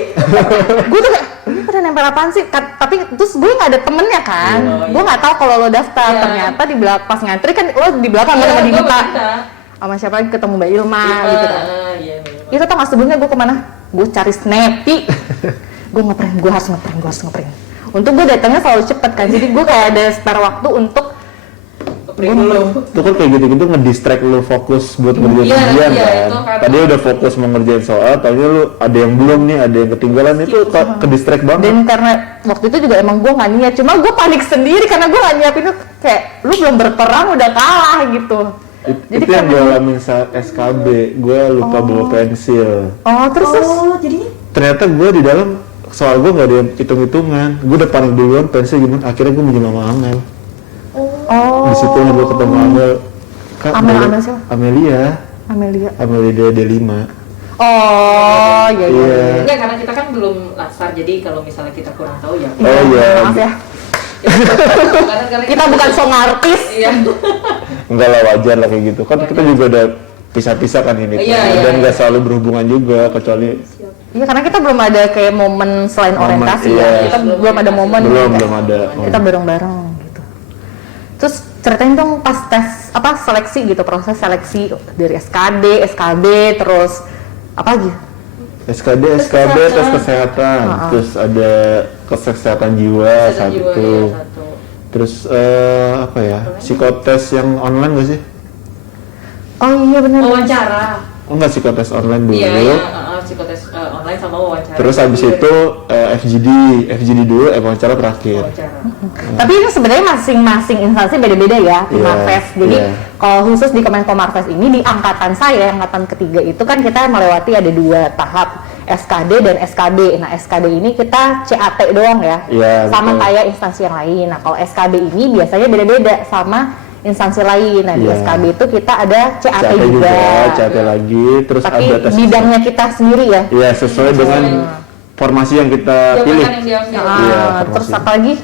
Gue tuh kayak ini pada nempel apaan sih? Tapi terus gue nggak ada temennya kan, gue nggak tahu kalau lo daftar. Iya. Ternyata di belakang pas ngantri kan lo di belakang Iya, sama gua Dinita minta. sama siapa lagi ketemu Mbak Ilma gitu kan. Iya. Itu tau nggak sebelumnya gue kemana? Gue cari Snappy. Gue harus ngeprint. Untuk gue datangnya selalu cepet kan, jadi gue kayak ada spare waktu untuk Print dulu. Itu kan kayak gitu-gitu ngedistract lu fokus buat ngerjain Iya, ujian iya, kan. itu kan. Tadi udah fokus mau ngerjain soal, tapi lu ada yang belum nih, ada yang ketinggalan, itu ke distract banget. dan karena waktu itu juga emang gue nggak niat, cuma gue panik sendiri karena gue nggak nyiapin tuh kayak lu belum berperang udah kalah gitu. Itu yang gue alamin saat SKB, gue lupa bawa pensil. Terus Jadinya Ternyata gue di dalam soal gue nggak ada hitung-hitungan, gue udah panik duluan pensil gimana, akhirnya gue minjem sama Amel. Di situ gue ketemu Amel. Kak, Amel boleh- siapa? Amelia Amelia. D5. Oh iya. Iya. enggak, karena kita kan belum latsar, jadi kalau misalnya kita kurang tahu ya. Oh iya. Maaf ya. Karena Kita bukan song artis. Iya. Enggak lah, wajar lah kayak gitu. Kan kita juga ada pisah-pisah kan ini. Iya, kan. iya, Dan iya. nggak selalu berhubungan juga, kecuali Iya karena kita belum ada kayak momen selain Momen, orientasi iya. ya. Kita belum ada momen. belum kayak ada. Kita bareng-bareng gitu. Terus ceritain dong pas tes seleksi gitu, proses seleksi dari SKD, SKB, terus apa aja? SKD, tes kesehatan, terus ada kesehatan jiwa Kesehatan jiwa, satu, ya, satu. terus apa ya, psikotes yang online nggak sih? Oh iya benar. Wawancara. Oh nggak, psikotes online dulu. Iya, psikotes online sama wawancara. Terus habis itu FGD dulu, wawancara terakhir. wawancara. Tapi ini sebenarnya masing-masing instansi beda-beda ya di Iya, Marves. Jadi iya. kalau khusus di Kemenko Marves ini di angkatan saya, angkatan ketiga itu kan kita melewati ada 2 tahap, SKD dan SKB. Nah SKD ini kita CAT doang ya, Iya, sama betul. kayak instansi yang lain. Nah kalau SKB ini biasanya beda-beda sama instansi lain. Nah, di Iya. SKB itu kita ada CAT CAT juga. juga, CAT lagi, terus Tapi ada tes. bidangnya kita sendiri ya. Iya, sesuai dengan formasi yang kita pilih. Jabatan yang diambil. Iya, Terus formasi. apa lagi?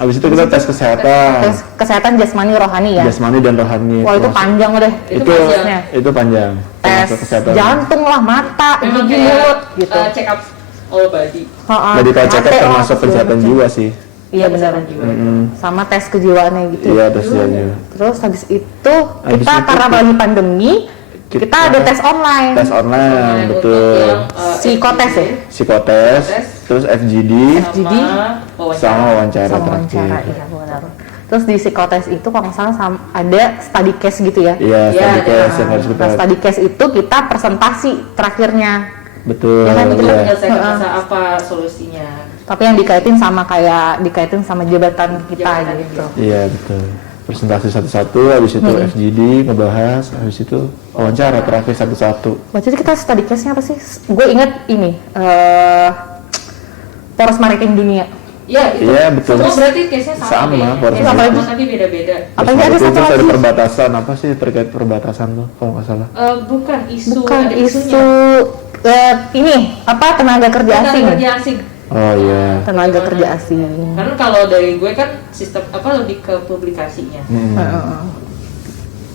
Abis itu kita tes kesehatan, Tes kesehatan jasmani rohani ya. jasmani dan rohani. Wah, itu Termasuk- panjang deh. Itu Itu panjang. itu panjang. Tes Termasuk kesehatan. jantung lah, mata, Memang gigi, kayak mulut gitu. check up all body. Ha-ha. Medical check up HTA, termasuk segala kesehatan macam. jiwa sih. Iya benar. Kesehatan jiwa. Sama tes kejiwaannya gitu. Iya, tes jiwa. Terus habis itu Habis kita itu karena lagi pandemi, kita ada tes online. Tes online, betul. Psikotes ya? Psikotes, terus FGD, FGD, sama wawancara sama wawancara, terakhir. iya benar. Terus di psikotes itu kalau nggak salah ada study case gitu ya. Iya, Iya, study ada. case yang harus kita. Nah, study case itu kita presentasi terakhirnya. Betul. Ya kan, Untuk Iya. menyelesaikan masalah apa solusinya. Tapi yang dikaitin sama jabatan kita Jabatan, gitu. Iya, betul. Presentasi satu-satu, habis itu FGD ngebahas, habis itu wawancara terakhir satu-satu. Waktu itu kita study case-nya apa sih? Gue inget ini, Poros Maritim Dunia. Iya, itu. Iya, betul. Semua berarti case-nya sama. Sama, deh. poros Case-nya maritim. sama tapi beda-beda. Apa Terus ini ada habis satu itu ada lagi? perbatasan, apa sih terkait perbatasan tuh kalau nggak salah? Bukan isu, Bukan ada isu isunya. ini apa tenaga kerja Tenaga asing. kerja asing. Oh iya. Tenaga kerja asing. Karena kalau dari gue kan sistem apa lebih ke publikasinya. Heeh.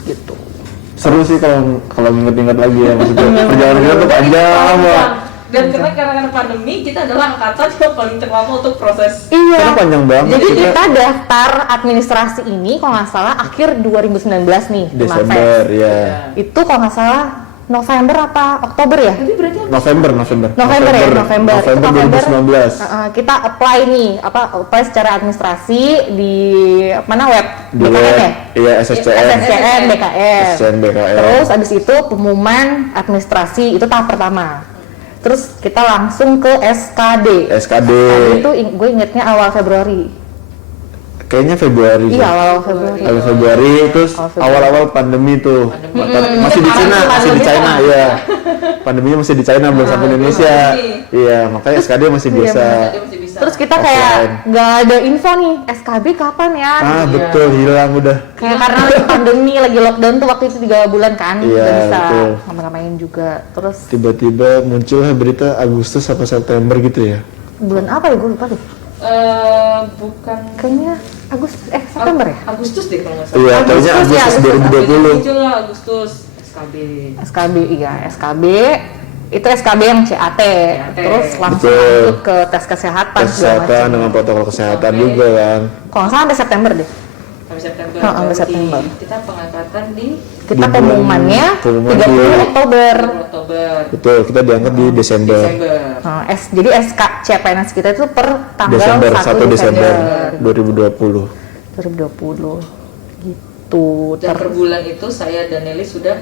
Gitu. Seru sih kalau inget-inget lagi ya, maksudnya perjalanan kita tuh panjang banget. Dan karena pandemi kita adalah angkatan yang paling terlama untuk proses. Iya. Karena panjang banget. Jadi kita daftar administrasi ini kalau nggak salah akhir 2019 nih di Desember Marves. ya. Itu kalau nggak salah November apa Oktober ya? Tapi berarti November. November November Itu 2019. kita apply nih, apply secara administrasi di mana web Di BKN ya? Iya, SSCN. SSCN, BKN. SSCN, BKN. Terus abis itu pengumuman administrasi itu tahap pertama. Terus kita langsung ke SKD. SKD. Itu gue ingetnya awal Februari. Kayaknya Februari. Iya, sih. awal Februari. Awal Februari, terus Awal Februari. awal-awal pandemi tuh. Masih di Cina, masih di China, iya. Pandeminya masih di China, belum sampai Indonesia. Iya, makanya SKD masih Iya, biasa. dia masih bisa. Terus kita Offline. kayak nggak ada info nih, SKB kapan ya? Ah, betul, hilang udah. Kayak karena lagi pandemi, lagi lockdown tuh waktu itu 3 bulan kan, Iya, nggak bisa betul. ngapa-ngapain juga. Terus Tiba-tiba muncul berita Agustus atau September gitu ya. bulan apa ya, gue lupa deh. Bukan Kayaknya September ya? Agustus deh kalau nggak salah. Iya, kayaknya Agustus ya, Agustus Agustus. 2020. Muncul lah Agustus SKB. SKB, iya SKB. Itu SKB yang CAT. Terus langsung Betul. lanjut ke tes kesehatan. Tes segala kesehatan macam. dengan protokol kesehatan Oke. juga kan. Kalau nggak salah sampai September deh. Sampai September. Sampai Berarti September. Kita pengangkatan di Kita Di bulan- pengumumannya pengumuman 30 di- Oktober. Oktober. Betul, kita diangkat di Desember. Desember. Jadi SK CPNS kita itu per tanggal Desember 1 1 Desember 2020. 2020. Gitu. Dan per bulan itu saya dan Nelly sudah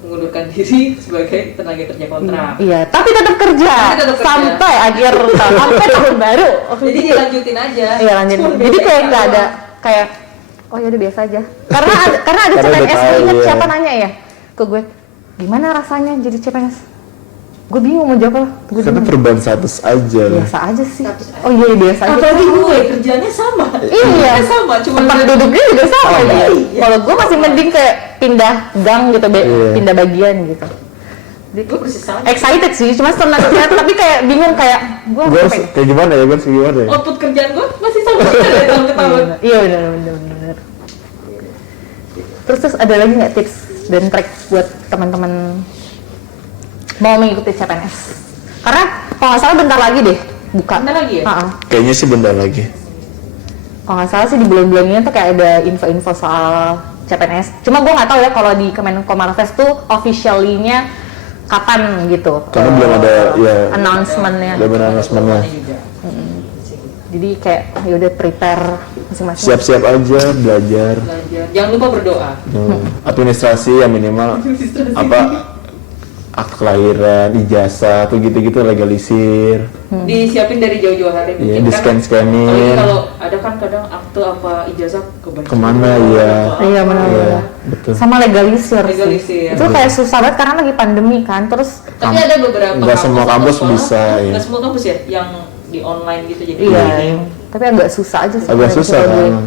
mengundurkan diri sebagai tenaga kerja kontrak. Iya, tapi tetap kerja Tapi tetap kerja. sampai akhir sampai tahun baru. Jadi dilanjutin aja. Iya lanjut. Cuma Jadi beda kayak nggak ada doang. kayak oh ya udah biasa aja. Karena ada Karena udah CPNS. Gue tahu, inget ya. siapa nanya ya ke gue, gimana rasanya jadi CPNS? Gue bingung mau jawab apa. Gue Karena bingung. perubahan status aja lah. Biasa aja sih. Status aja. Oh iya biasa aja. Apalagi gue kerjanya sama. Iya. Kerjanya sama, cuma Tempat beda- duduknya juga sama Sama. ya. Kalau gue masih mending kayak pindah gang gitu, Iya. pindah bagian gitu. gue persis sama. Excited sih, cuma senang tapi kayak bingung kayak gue Gue kayak gimana ya, gue gimana ya? Output kerjaan gue masih sama dari tahun ke tahun. Iya benar. Terus ada lagi nggak tips dan trik buat teman-teman mau mengikuti CPNS? Karena kalau nggak salah bentar lagi deh buka. Bentar lagi ya? Ha-ha. Kayaknya sih bentar lagi. Kalau nggak salah sih di bulan-bulan ini tuh kayak ada info-info soal CPNS. Cuma gue nggak tahu ya kalau di Kemenko Marves tuh officially-nya kapan gitu. Karena belum ada ya Announcement-nya. belum ada announcement-nya. Juga. Jadi kayak ya udah prepare masing-masing. Siap-siap aja belajar. Belajar. Jangan lupa berdoa. Administrasi yang minimal apa akte kelahiran, ijazah tuh gitu-gitu legalisir. Disiapin dari jauh-jauh hari. Iya, mungkin di kan. scan-scanin. Apalagi kalau ada kan kadang akte apa ijazah kebanyakan. Kemana ya? Iya benar. Iya, betul. Sama legalisir, Legalisir. sih. Itu kayak susah banget karena lagi pandemi kan. Terus Tapi ada beberapa nggak semua kampus atau sekolah, bisa, ya. nggak semua kampus ya yang di online gitu jadi. iya, tapi agak susah aja sih. Agak susah menurut gue. kan.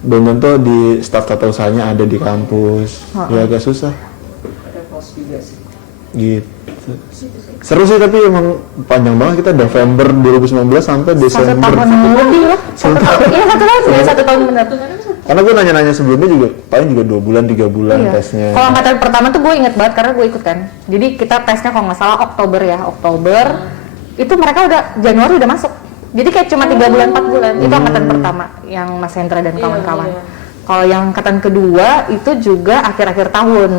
belum tentu di staf tata usahanya ada di kampus. Ya agak susah Ada pos juga sih. gitu. Seru sih, tapi emang panjang banget. Kita November 2019 sampai 1 Desember. tahun lebih lah. 1 tahun. Iya 1 tahun ya, 1 tahun benar. Karena gue nanya-nanya sebelumnya juga paling juga 2 bulan 3 bulan Iya. tesnya. Kalau angkatan pertama tuh gue inget banget karena gue ikut kan. Jadi kita tesnya kalau nggak salah Oktober ya, Oktober. Itu mereka udah Januari udah masuk. Jadi kayak cuma 3 bulan 4 bulan. Itu angkatan pertama yang Mas Hendra dan kawan-kawan. Iya. Kalau yang angkatan kedua itu juga akhir-akhir tahun.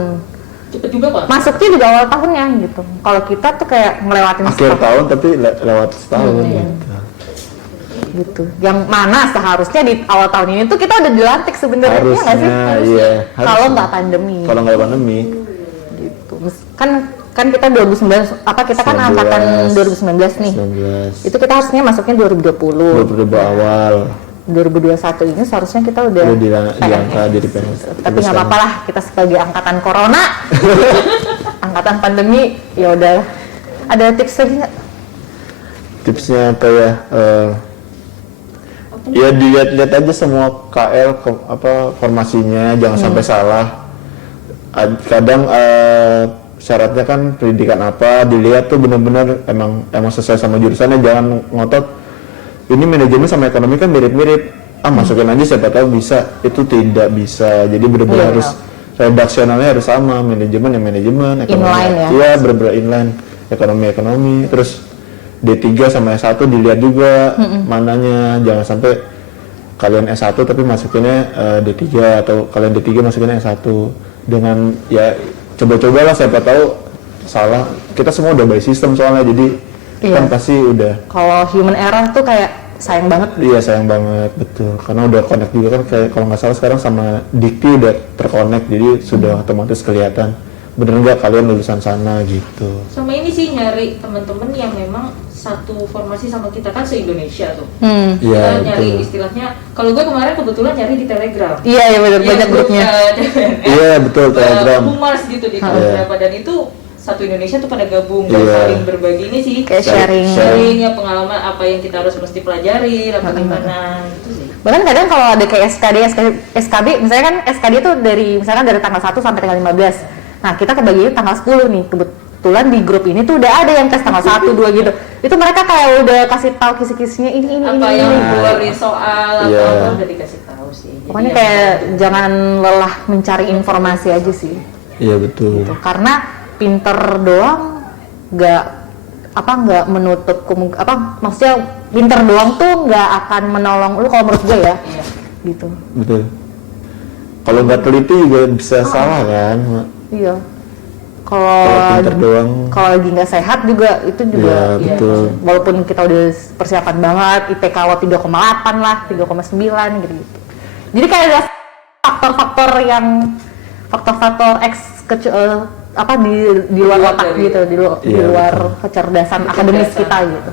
Cepet juga kok. Masuknya juga awal tahunnya gitu. Kalau kita tuh kayak ngelewatin Akhir setahun tahun tapi lewat setahun gitu. gitu. Yang mana seharusnya di awal tahun ini tuh kita udah dilantik sebenarnya ya nggak sih? Harusnya, iya. Kalau harusnya. nggak pandemi. Kalau nggak pandemi. Gitu. Kan kita 2019 apa kita kan 19. angkatan 2019 nih. 19. Itu kita harusnya masuknya 2020. 2020 awal. 2021 ini seharusnya kita udah Udah PNS. diangkat jadi PNS. Tapi nggak apa-apa lah, kita sebagai angkatan corona, angkatan pandemi, ya udah. Ada tips lagi nggak? Tipsnya apa ya? Ya dilihat-lihat aja semua KL formasinya, jangan sampai salah. Kadang syaratnya kan pendidikan apa, dilihat tuh benar-benar emang sesuai sama jurusannya, jangan ngotot. Ini manajemen sama ekonomi kan mirip-mirip. Masukin aja siapa tahu bisa. Itu tidak bisa. Jadi benar-benar harus redaksionalnya harus sama, manajemen ya manajemen, ekonomi. Inline ya? Iya, benar-benar inline. Ekonomi. Terus D3 sama S1 dilihat juga mananya. Jangan sampai kalian S1 tapi masukinnya D3 atau kalian D3 masukinnya S1. Dengan ya coba-cobalah, siapa tahu salah. Kita semua udah by system soalnya, jadi kan pasti udah. Kalau human error tuh kayak sayang banget. Iya sayang banget, betul. Karena udah connect juga kan, kayak kalau nggak salah sekarang sama Dikti udah terconnect, jadi sudah otomatis kelihatan bener nggak kalian lulusan sana gitu. Sama ini sih nyari teman-teman yang memang satu formasi sama kita kan se-Indonesia tuh. Iya Kita nyari betul. istilahnya, kalau gue kemarin kebetulan nyari di Telegram. Iya bener, Yang banyak grup, grupnya. Iya betul, Telegram. Humas gitu di beberapa, dan itu satu Indonesia tuh pada gabung dan Iya. saling berbagi ini sih. Kayak sharing. Ya pengalaman apa yang kita harus mesti pelajari, apa gimana gitu sih. Bahkan kadang kalau ada kayak SKB, misalnya kan SKD itu misalkan dari tanggal 1 sampai tanggal 15. Nah, kita kebagiannya tanggal 10 nih. Kebetulan di grup ini tuh udah ada yang tes tanggal 1, 2 gitu. Itu mereka kayak udah kasih tahu kisi-kisinya ini. Apa yang keluar dari soal Iya. atau apa udah dikasih tahu sih. Jadi Pokoknya ya, kayak jangan lelah mencari informasi aja sih. Iya betul. Gitu. Karena pinter doang nggak menutup maksudnya pinter doang tuh nggak akan menolong lu kalau menurut gue ya. Iya. Gitu. Betul. Kalau nggak teliti juga bisa salah kan. Iya. Kalau pinter doang. Kalau lagi nggak sehat juga itu juga. Iya betul. Walaupun kita udah persiapan banget, IPK lo 3,8 lah, 3,9 gitu. Jadi kayak ada faktor-faktor X di luar otak gitu, di luar kecerdasan akademis kita gitu.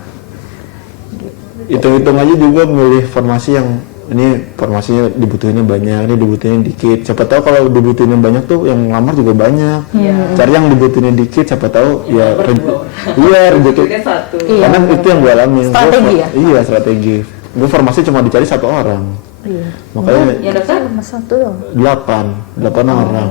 Hitung-hitung aja juga milih formasi yang ini formasinya dibutuhinnya banyak, ini dibutuhinnya dikit. Siapa tahu kalau dibutuhinnya banyak tuh yang ngelamar juga banyak. Cari yang dibutuhinnya dikit, siapa tahu ya rezeki. Kan satu. Iya, Karena itu yang gue alami. Strategi ya? Iya strategi. Gue formasi cuma dicari 1 orang. Iya. Makanya Ya daftar Satu dong. 8 orang.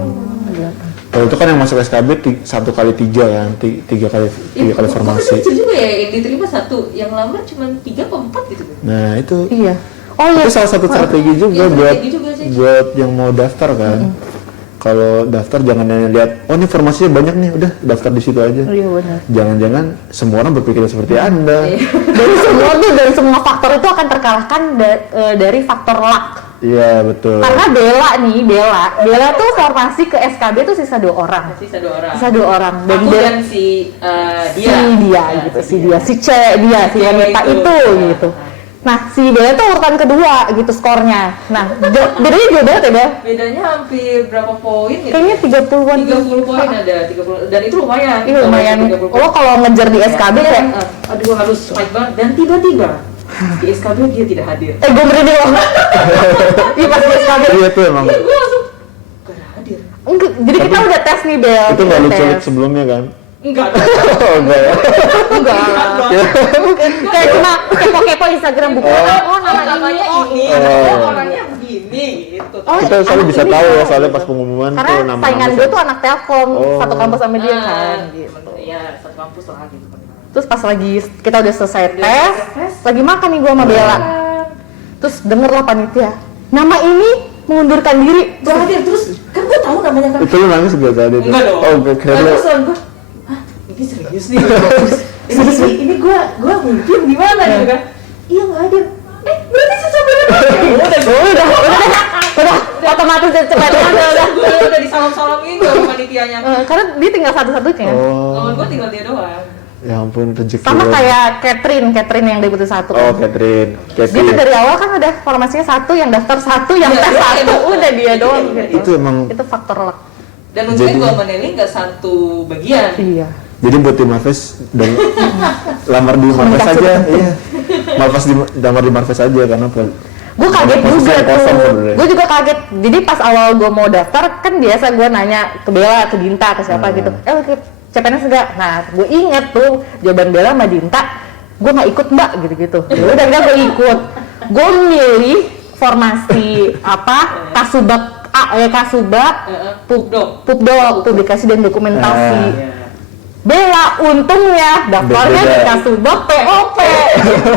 Kalau itu kan yang masuk SKB 1 kali 3 kan, 3 kali formasi. Kecil juga ya, yang diterima 1, yang lamar cuma 3 atau 4 gitu. Nah itu Iya. Oh iya. itu salah satu strategi juga Iya, buat strategi juga sih. buat yang mau daftar kan. Kalau daftar jangan hanya lihat, oh ini formasinya banyak nih, udah daftar di situ aja. Iya benar. Jangan-jangan semua orang berpikir seperti Anda. Dari semua faktor itu akan terkalahkan dari faktor luck. Iya betul. Karena Bella tuh formasi ke SKB tuh sisa 2 orang. Sisa 2 orang. Sisa 2 orang. Dan Aku dia dan si dia. si wanita itu gitu. Nah, si Bella tuh urutan kedua gitu skornya. Nah, bedanya jauh banget ya, Bel? Bedanya hampir berapa poin gitu? Kayaknya 30-an. 30 poin ada, 30. Dan itu lumayan. Iya lumayan. 30 poin. Lo kalau ngejar di SKB Ya, kayak aduh harus fight banget, dan tiba-tiba di SKB dia tidak hadir. gue merinding loh. Iya pas di SKB. Iya tuh emang. Gue langsung gak hadir. Enggak, jadi kita udah tes nih, Bel. Itu nggak Kita lucu tes. sebelumnya kan? Enggak. Oh enggak ya. Enggak lah. Kayak cuma kepo-kepo Instagram buku. Oh, Namanya nama ini. ini, Oh. orangnya begini. ini gitu. Oh, Kita selalu anak bisa ini tahu ya, tahu, soalnya gitu. pas pengumuman Karena tuh nama-nama saingan gue tuh anak Telkom, Oh. satu kampus sama dia kan Ah, gitu. Iya, satu kampus lah gitu. Terus pas lagi kita udah selesai Udah tes, tes. lagi makan nih gue sama Bella. Terus denger lah panitia, nama ini mengundurkan diri. Gak hadir terus, kan gue tahu namanya kan. Itu lu nangis gak tadi tuh? Enggak dong. Oh, keren lu. Terus gue, hah ini serius nih. Terus, ini gue mungkin gimana gitu kan? Iya nggak hadir. Berarti susah banget. Udah, otomatis cepet udah. Gue udah disalam-salamin sama panitianya. Karena dia tinggal satu-satunya. Oh, Lawan gue tinggal dia doang. ya ampun rezeki. Sama lu. kayak Catherine yang deputi 1. Oh, Catherine. Dia tuh dari awal kan udah formasinya 1, yang daftar 1, yang Iya, tes iya, 1, iya, udah dia iya, doang iya, gitu. Itu emang Itu faktor luck. Dan untungnya Jadi- gue sama Nelly nggak satu bagian. Iya. jadi buat tim Marves dan lamar di Marves Komunikasi. aja. Iya. Lamar di Marves aja karena Gue kaget posisi juga yang kosong tuh. sebenarnya. Gue juga kaget. Jadi pas awal gue mau daftar kan biasa gue nanya ke Bella, ke Dinta, ke siapa gitu. Ke CPNS enggak? Nah, gue inget tuh jawaban Bella sama Dinta. Gue nggak ikut mbak gitu-gitu. Ya udah kita gue ikut. Gue milih formasi apa? Kasubag Kasubag, Pupdok, publikasi dan dokumentasi. Bella untungnya daftarnya Beda. di Kasubag POP. Kayak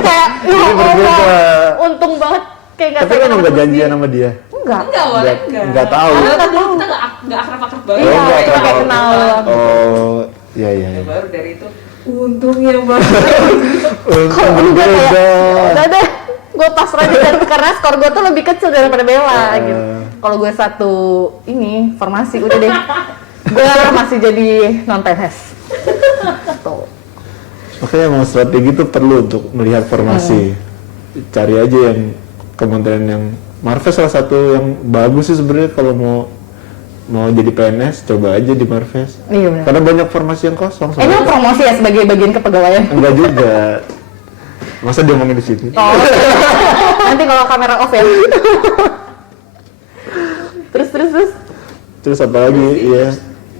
ya Jadi berbeda. Allah, untung banget kayak nggak Tapi kan nggak janjian sama dia. Enggak. Enggak, awalnya Nggak tahu. Karena Nggak dulu tahu. kita nggak akrab-akrab banget. Iya, nggak cuma kayak tahu. kenal. Oh, iya iya. Ya, baru dari itu untungnya banget. Kalau Untung gue kayak berbeda. udah deh, gue pasrah aja dan karena skor gue tuh lebih kecil daripada Bella gitu. Kalau gue satu ini formasi udah deh, gue masih jadi non PNS. Tuh. Makanya emang strategi itu perlu untuk melihat formasi. Cari aja yang kementerian yang Marves salah satu yang bagus sih sebenarnya kalau mau jadi PNS coba aja di Marves. Iya benar. Karena banyak formasi yang kosong. Ini promosi ya sebagai bagian kepegawaian. Enggak juga. Masa dia ngomongin di sini? Oh, nanti kalau kamera off ya. terus. Terus apa lagi? Iya.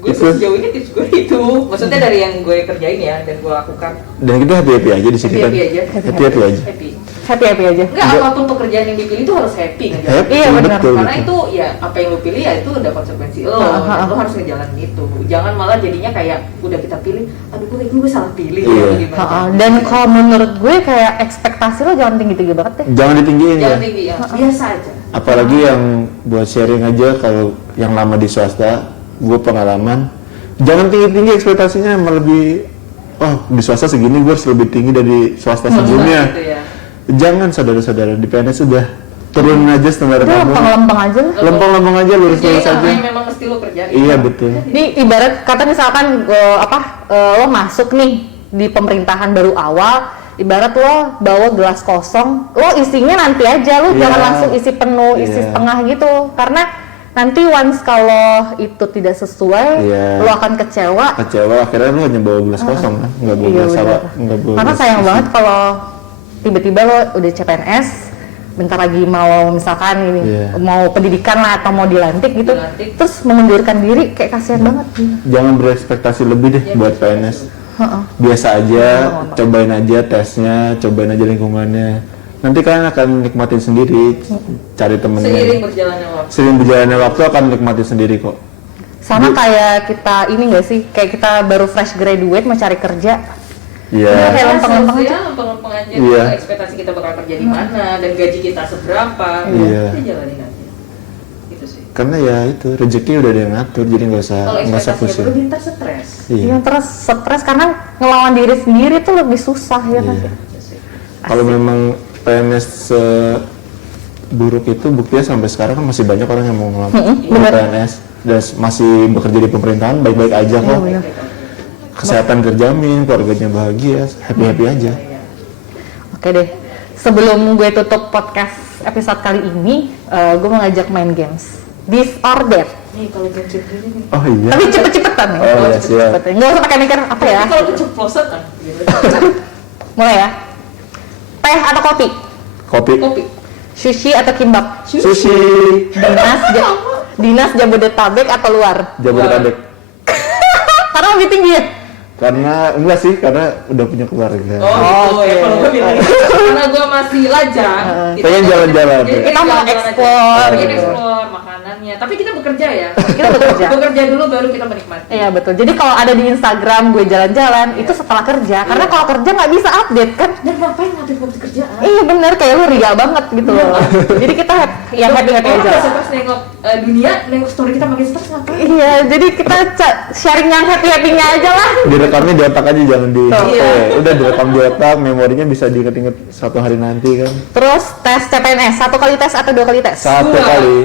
Gue Itu sejauh ini tips gue itu, maksudnya dari yang gue kerjain ya dan gue lakukan. dan kita happy aja di sini kan. Happy aja. Happy aja. Happy. Happy aja. Enggak, apapun pekerjaan yang dipilih itu harus happy ngejalanin. Happy, Iya, benar. betul, Karena betul. itu ya apa yang lo pilih ya itu udah konsekuensi lo, dan lo harus ngejalanin itu. Jangan malah jadinya kayak udah kita pilih, aduh gue salah pilih Iya. ya, gimana. Dan kalau menurut gue kayak ekspektasi lo jangan tinggi-tinggi banget deh. Jangan ditinggiin ya. Jangan tinggi ya, biasa aja. Apalagi yang buat sharing aja kalau yang lama di swasta, gue pengalaman. Jangan tinggi-tinggi ekspektasinya, malah lebih di swasta segini gue harus lebih tinggi dari swasta sebelumnya. Gitu ya. Jangan saudara-saudara di PNS sudah turunin aja standar Udah kamu. lempeng-lempeng aja. Lempeng-lempeng aja lurus-lurus Kerjain apa aja. yang memang mesti lo kerjain. Iya betul. Ini ibarat kata misalkan lo masuk nih di pemerintahan baru awal, ibarat lo bawa gelas kosong, lo isinya nanti aja, lo Iya. jangan langsung isi penuh, isi Iya. setengah gitu, karena nanti once kalau itu tidak sesuai, Iya. lo akan kecewa. Kecewa akhirnya lu hanya bawa gelas kosong kan, nggak bawa Iya, gelas benar. sama, nggak bawa. Karena gelas sayang isi. banget kalau tiba-tiba lo udah CPNS, bentar lagi mau misalkan ini Iya. mau pendidikan lah atau mau dilantik gitu, Dilantik. terus mengundurkan diri kayak kasihan banget. Jangan berekspektasi lebih deh buat PNS. Heeh. Biasa aja, cobain aja tesnya, cobain aja lingkungannya. Nanti kalian akan nikmatin sendiri, cari temennya. Seiring berjalannya waktu. Sering berjalannya waktu akan nikmatin sendiri kok. Sama kayak kita ini nggak sih, kayak kita baru fresh graduate mau cari kerja. Iya. Kayak Ya, lempeng-lempeng aja. lempeng-lempeng aja. Iya. Ekspektasi kita bakal kerja di mana dan gaji kita seberapa. Iya. Kita jalanin aja. Itu sih. Karena ya itu rezeki udah ada yang ngatur, jadi nggak usah Kalau ekspektasinya pusing. berlebih ntar stres. Iya. Iya, terus stres karena ngelawan diri sendiri tuh lebih susah ya kan. Iya. Itu sih. Kalau memang PNS seburuk itu, buktinya sampai sekarang kan masih banyak orang yang mau ngelamar bener. PNS dan masih bekerja di pemerintahan baik-baik aja kok. bener. Kesehatan terjamin, keluarganya bahagia, happy-happy aja. Oke deh, sebelum gue tutup podcast episode kali ini, gue mau ngajak main games. This or that. Nih kalau game-game gini nih. Oh iya. Tapi cepet-cepetan nih. Oh iya, siap. Cepet-cepetan. Nggak usah pakai mikir apa ya. Tapi kalau keceplosan kan. Gitu. Mulai ya. Teh atau kopi? Kopi. Kopi. Sushi atau kimbab? Sushi. Dinas Jabodetabek atau luar? Jabodetabek. Karena lebih tinggi ya. Karena enggak sih, karena udah punya keluarga. Oh, gitu ya. Kalau gue bilang gitu. Karena gue masih lajang. Pengen jalan-jalan. Jadi Kita mau jalan-jalan aja. explore Pengen gitu. explore makanannya. Tapi kita bekerja ya. Kita bekerja. Bekerja dulu baru kita menikmati. Iya betul. Jadi kalau ada di Instagram gue jalan-jalan itu setelah kerja. Karena kalau kerja nggak bisa update kan. Dan ngapain ngambil waktu kerjaan? Iya bener, kayak lu ria banget gitu loh. Jadi kita yang happy aja. Orang stres nengok dunia, nengok story kita makin stres ngapain? Iya, jadi kita sharing yang happy-happynya aja lah. Direkamnya di otak aja, jangan di HP. Iya. Udah direkam di otak, memorinya bisa diinget-inget suatu hari nanti kan. Terus tes CPNS, 1 kali tes atau 2 kali tes? Satu Dua. kali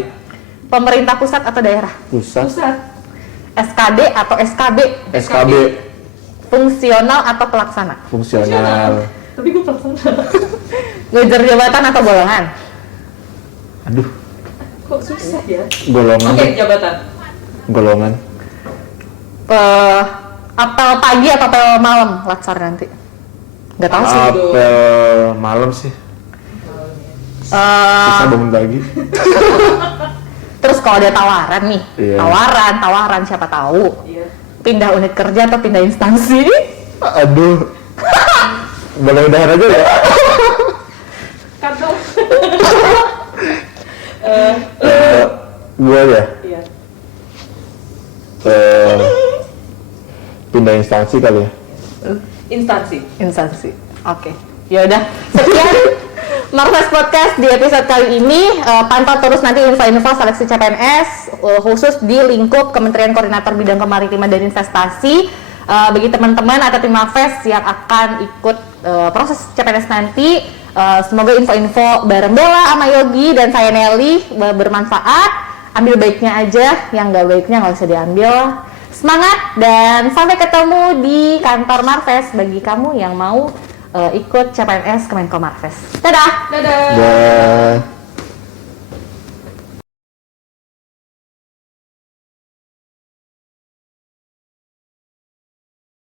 Pemerintah pusat atau daerah? pusat, Pusat. SKD atau SKB? SKB, Fungsional atau pelaksana? fungsional. Tapi gue pelaksana. Ngejar jabatan atau golongan? Aduh, Kok susah ya? golongan, Oke, jabatan. golongan. Apel pagi atau apel malam latsar nanti? Nggak tahu sih. Apel malam sih, Eh, bisa bangun pagi. terus kalau ada tawaran nih, Iya. tawaran siapa tahu Iya. pindah unit kerja atau pindah instansi? Aduh, mudah-mudahan aja ya. Kantong. Gue ya, Iya. pindah instansi kali ya. Instansi. Instansi. Oke. Ya udah. Sekian Marves Podcast di episode kali ini. Pantau terus nanti info-info seleksi CPNS khusus di lingkup Kementerian Koordinator Bidang Kemaritiman dan Investasi. Bagi teman-teman atau tim Marves yang akan ikut proses CPNS nanti, semoga info-info bareng Bella sama Yogi dan saya Nelly bermanfaat. Ambil baiknya aja, yang nggak baiknya nggak usah diambil. Semangat dan sampai ketemu di kantor Marves bagi kamu yang mau ikut CPNS Kemenko Marves. Dadah! Dadah. Dah.